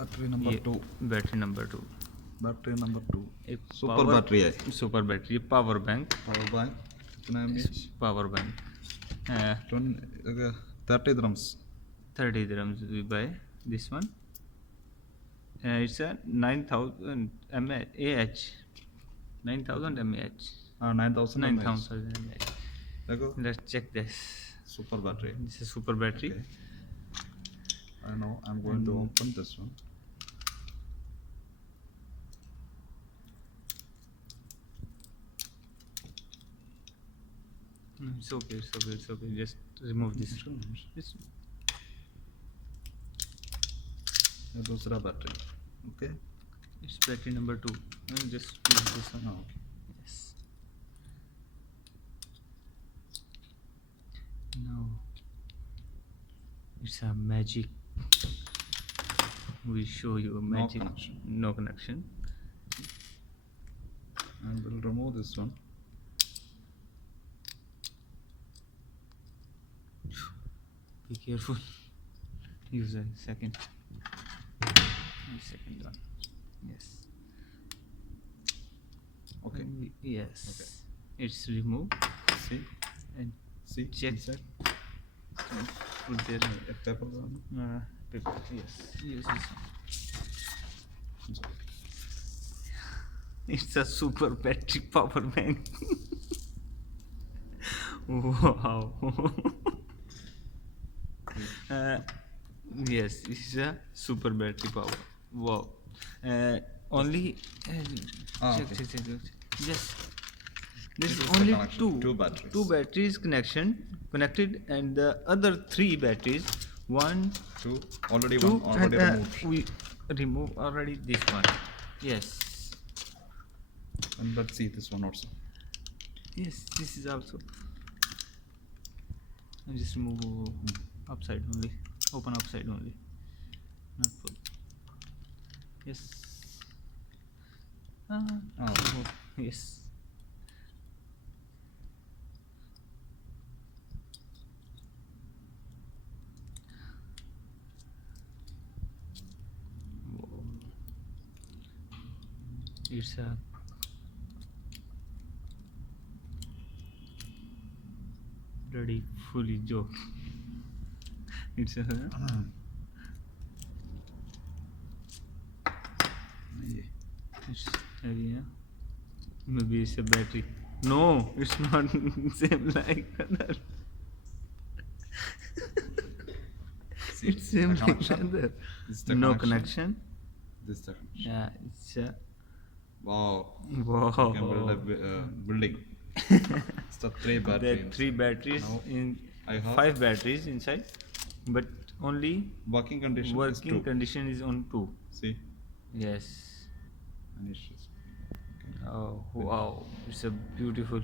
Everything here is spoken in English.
battery number 2. Battery number 2, Battery number 2. एक Super battery है. Super battery, power bank, Power bank. कितना mAh? Power bank 30 dirhams. 30 dirhams we buy this one. It's a 9000 mAh, 9000 mAh. 9000 mAh. 9000 mAh. देखो. Let's check this. Super battery. This is super battery. Okay. I know. I'm going to open this one. It's okay, it's okay, it's okay. Just remove this. ये दूसरा battery. Okay. It's battery number 2. Just use this one. Oh, okay. Yes. Now it's a magic. We show you a magic. No connection. And we'll remove this one. Be careful. Use a second. Second one. Yes. Okay. Yes. Okay. It's removed. See. And See. check. Inside. Put there. A paper one. Paper. Yes. Yes. It's a super battery power bank. Wow. Yes, it's a super battery power. Wow. Only check. Yes. This is only two batteries connected, and the other 3 batteries, 1, 2, Already removed. we remove already this one. Yes. And let's see this one also. Yes, this is also. And just move upside only. Open upside only. Not full. Yes. Yes. It's a ready fully joke. It's a it's heavy, yeah? Maybe it's a battery. No, it's not same like other. It's same like other. No connection. This is the connection. Yeah, it's a Wow. wow. You can build a building. It's the 3 batteries. There are 3 batteries Now in I have 5 batteries inside, but only working condition. working condition is on 2. See. Yes. And it's just, okay. Oh wow, it's a beautiful